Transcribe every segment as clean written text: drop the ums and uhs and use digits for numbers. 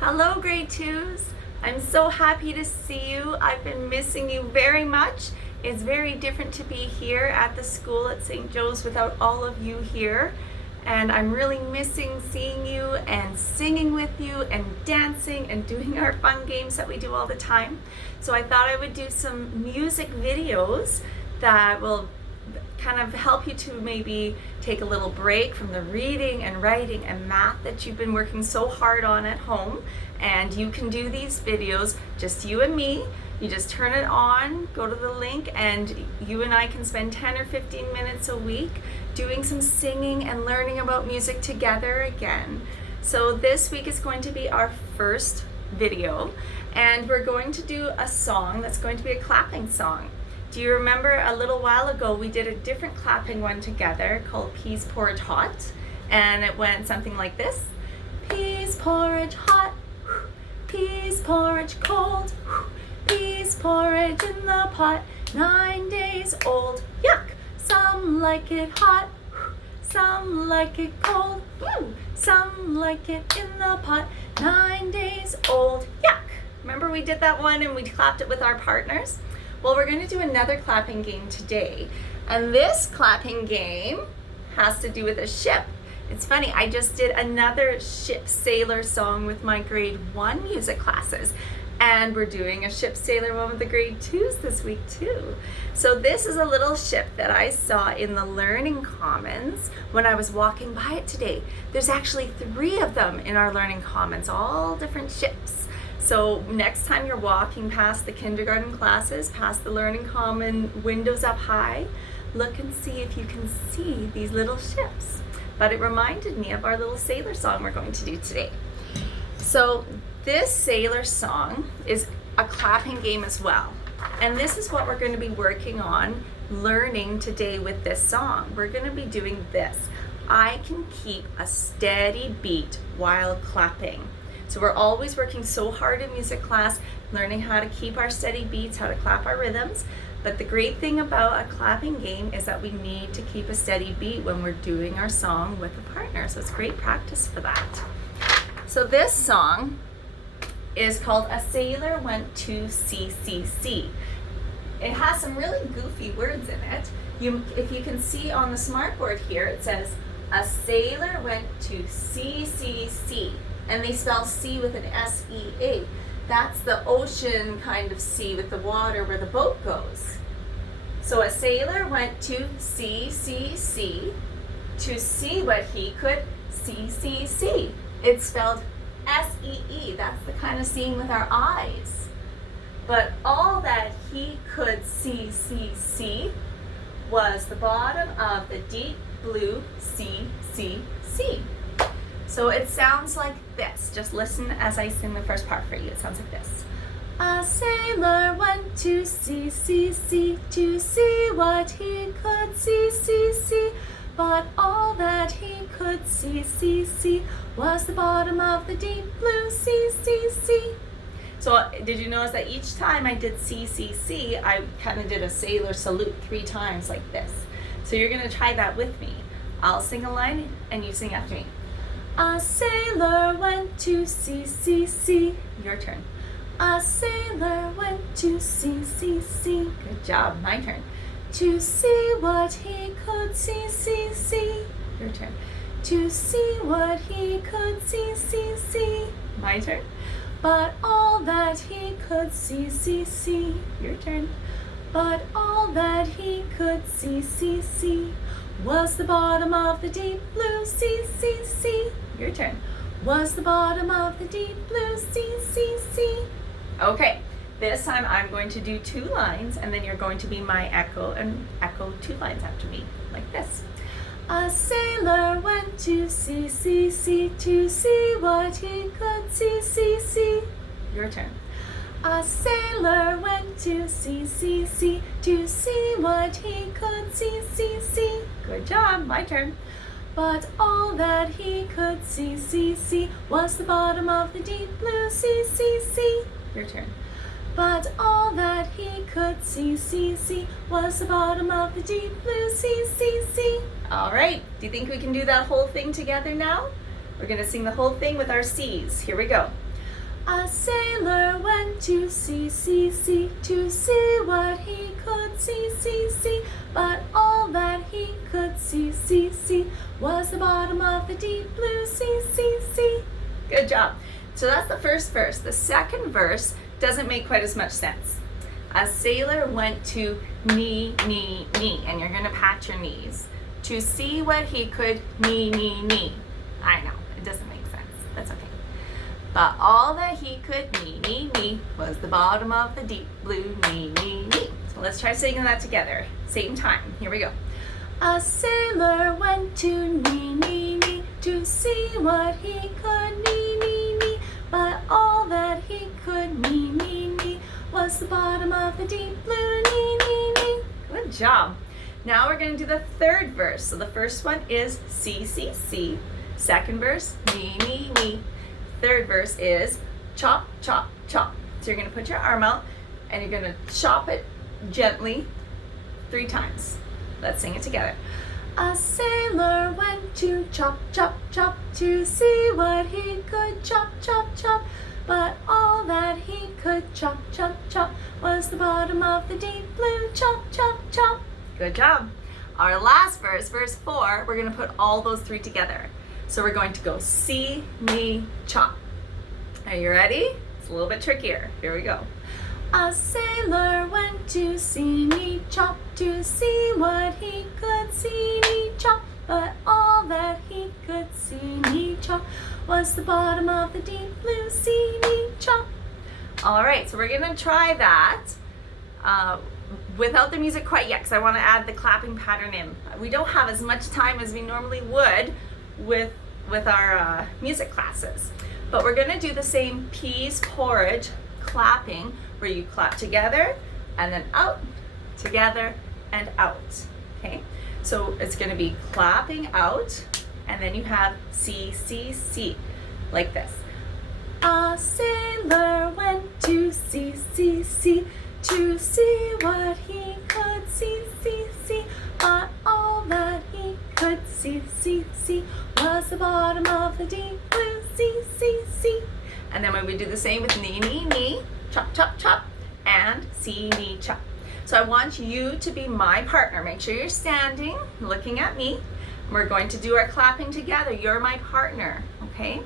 Hello, grade twos. I'm so happy to see you. I've been missing you very much. It's very different to be here at the school at St. Joe's without all of you here. And I'm really missing seeing you and singing with you and dancing and doing our fun games that we do all the time. So I thought I would do some music videos that will kind of help you to maybe take a little break from the reading and writing and math that you've been working so hard on at home. And you can do these videos, just you and me. You just turn it on, go to the link, and you and I can spend 10 or 15 minutes a week doing some singing and learning about music together again. So this week is going to be our first video, and we're going to do a song that's going to be a clapping song. Do you remember a little while ago we did a different clapping one together called Peas Porridge Hot, and it went something like this. Peas porridge hot, peas porridge cold, peas porridge in the pot, 9 days old, yuck! Some like it hot, some like it cold, some like it in the pot, 9 days old, yuck! Remember we did that one and we clapped it with our partners? Well, we're going to do another clapping game today, and this clapping game has to do with a ship. It's funny, I just did another ship sailor song with my grade 1 music classes, and we're doing a ship sailor one with the grade 2s this week too. So this is a little ship that I saw in the Learning Commons when I was walking by it today. There's actually 3 of them in our Learning Commons, all different ships. So next time you're walking past the kindergarten classes, past the Learning Common windows up high, look and see if you can see these little ships. But it reminded me of our little sailor song we're going to do today. So this sailor song is a clapping game as well. And this is what we're going to be working on learning today with this song. We're going to be doing this. I can keep a steady beat while clapping. So we're always working so hard in music class, learning how to keep our steady beats, how to clap our rhythms. But the great thing about a clapping game is that we need to keep a steady beat when we're doing our song with a partner. So it's great practice for that. So this song is called A Sailor Went to CCC. It has some really goofy words in it. If you can see on the smartboard here, it says, a sailor went to CCC. And they spell C with an S-E-A. That's the ocean kind of sea with the water where the boat goes. So a sailor went to CCC to see what he could CCC. It's spelled S-E-E. That's the kind of seeing with our eyes. But all that he could CCC was the bottom of the deep blue CCC. So it sounds like this. Just listen as I sing the first part for you. It sounds like this. A sailor went to CCC to see what he could CCC, but all that he could CCC was the bottom of the deep blue CCC. So did you notice that each time I did CCC, I kind of did a sailor salute 3 times like this. So you're going to try that with me. I'll sing a line and you sing after me. A sailor went to CCC. Your turn. A sailor went to CCC. Good job. My turn. To see what he could CCC. Your turn. To see what he could CCC. My turn. But all that he could CCC. Your turn. But all that he could CCC was the bottom of the deep blue CCC. Your turn. Was the bottom of the deep blue CCC. Okay, this time I'm going to do 2 lines and then you're going to be my echo and echo 2 lines after me, like this. A sailor went to CCC to see what he could CCC. Your turn. A sailor went to CCC to see what he could CCC. Good job, my turn. But all that he could CCC was the bottom of the deep blue CCC. Your turn. But all that he could CCC was the bottom of the deep blue CCC. All right, do you think we can do that whole thing together now? We're gonna sing the whole thing with our C's. Here we go. A sailor went to sea, to see what he could see. But all that he could see was the bottom of the deep blue sea. Good job. So that's the first verse. The second verse doesn't make quite as much sense. A sailor went to knee, and you're gonna pat your knees. To see what he could knee. I know, it doesn't make sense. That's okay. But all that he could knee was the bottom of the deep blue knee. So let's try singing that together. Same time. Here we go. A sailor went to knee, to see what he could knee. But all that he could knee was the bottom of the deep blue knee. Good job. Now we're going to do the third verse. So the first one is see. Second verse, knee. Third verse is chop. So you're going to put your arm out and you're going to chop it gently 3 times. Let's sing it together. A sailor went to chop, to see what he could chop. But all that he could chop was the bottom of the deep blue chop. Good job. Our last verse, verse 4, we're going to put all those 3 together. So we're going to go see, me, chop. Are you ready? It's a little bit trickier. Here we go. A sailor went to see me chop, to see what he could see me chop. But all that he could see me chop was the bottom of the deep blue sea chop. All right, so we're gonna try that without the music quite yet, because I want to add the clapping pattern in. We don't have as much time as we normally would with our music classes, but we're gonna do the same peas porridge clapping, where you clap together and then out, together and out. Okay, so it's going to be clapping out, and then you have see, like this. A sailor went to sea, to see what he could see. But all that he could see was the bottom of the deep blue sea. And then when we do the same with knee, chop, and see, knee, chop. So I want you to be my partner. Make sure you're standing, looking at me. We're going to do our clapping together. You're my partner, okay?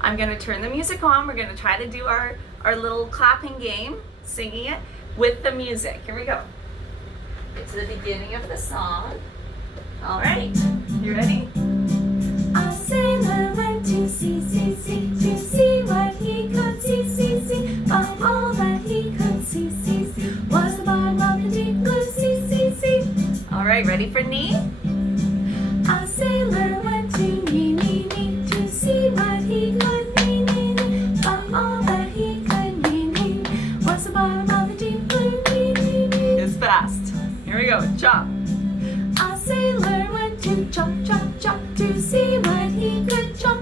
I'm gonna turn the music on. We're gonna try to do our little clapping game, singing it with the music. Here we go. Get to the beginning of the song. All right, you ready? A sailor went to sea, to see what he could see. But all that he could see was the bottom of the deep blue sea. All right, ready for knee? A sailor went to knee, to see what he could knee. But all that he could knee was the bottom of the deep blue knee. It's fast. Here we go, chop. A sailor went to chop, to see what he could chop.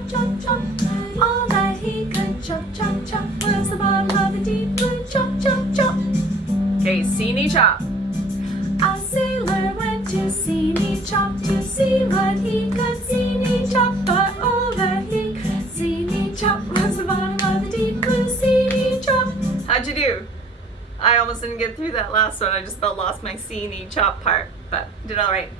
All that he could chop was the bottom of the deep blue chop. Okay, see, knee, chop. A sailor went to see, knee, chop, to see what he could see, knee, chop. But all that he could see, knee, chop was the bottom of the deep blue sea, knee, chop. How'd you do? I almost didn't get through that last one. I just about lost my see, knee, chop part, but did all right.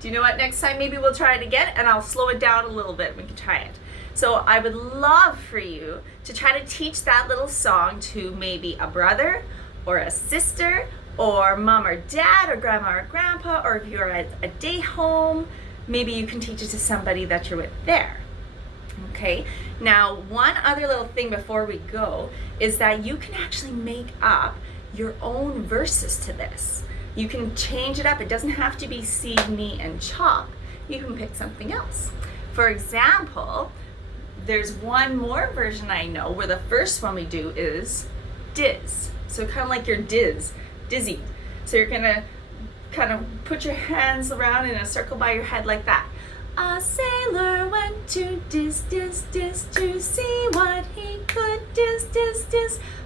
Do you know what? Next time maybe we'll try it again, and I'll slow it down a little bit. We can try it. So I would love for you to try to teach that little song to maybe a brother or a sister or mom or dad or grandma or grandpa, or if you're at a day home, maybe you can teach it to somebody that you're with there. Okay, now one other little thing before we go is that you can actually make up your own verses to this. You can change it up. It doesn't have to be see, knee, and chop. You can pick something else. For example, there's one more version I know where the first one we do is diz. So kind of like your dizzy. So you're gonna kind of put your hands around in a circle by your head like that. A sailor went to diz, to see what he could diz.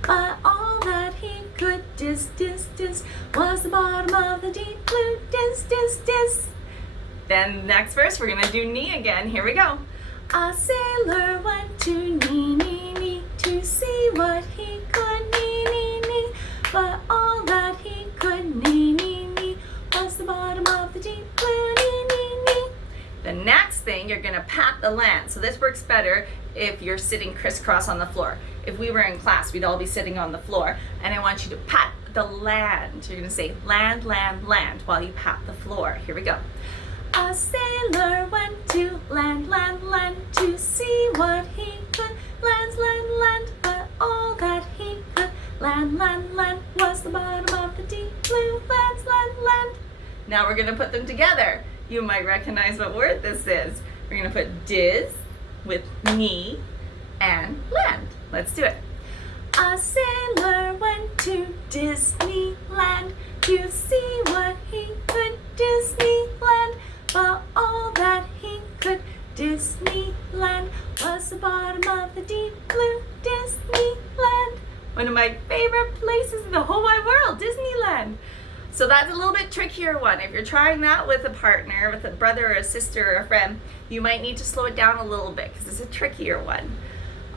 But all that he could diz was the bottom of the deep blue diz. Then next verse, we're gonna do knee again. Here we go. A sailor went to knee, to see thing, you're gonna pat the land. So this works better if you're sitting crisscross on the floor. If we were in class, we'd all be sitting on the floor, and I want you to pat the land. You're gonna say land, land, land while you pat the floor. Here we go. A sailor went to land, land, land to see what he could. Land, land, land, but all that he could. Land, land, land was the bottom of the deep blue. Land, land, land. Now we're gonna put them together. You might recognize what word this is. We're gonna put Dis with me and land. Let's do it. A sailor went to Disneyland to see what he could. Disneyland, but all that he could. Disneyland was the bottom of the deep blue. Disneyland, one of my favorite places in the whole wide world, Disneyland. So that's a little bit trickier one. If you're trying that with a partner, with a brother or a sister or a friend, you might need to slow it down a little bit because it's a trickier one.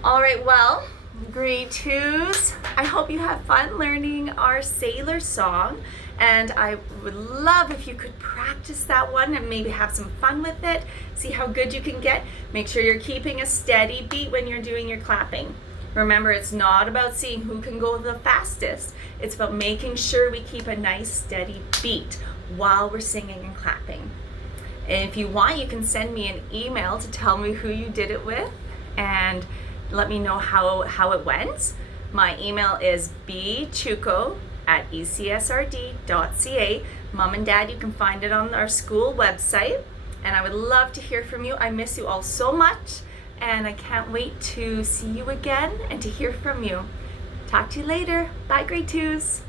All right, well, grade 2s, I hope you have fun learning our sailor song, and I would love if you could practice that one and maybe have some fun with it, see how good you can get. Make sure you're keeping a steady beat when you're doing your clapping. Remember, it's not about seeing who can go the fastest. It's about making sure we keep a nice steady beat while we're singing and clapping. And if you want, you can send me an email to tell me who you did it with and let me know how it went. My email is bchuko@ecsrd.ca. Mom and Dad, you can find it on our school website. And I would love to hear from you. I miss you all so much. And I can't wait to see you again and to hear from you. Talk to you later. Bye, grade 2s.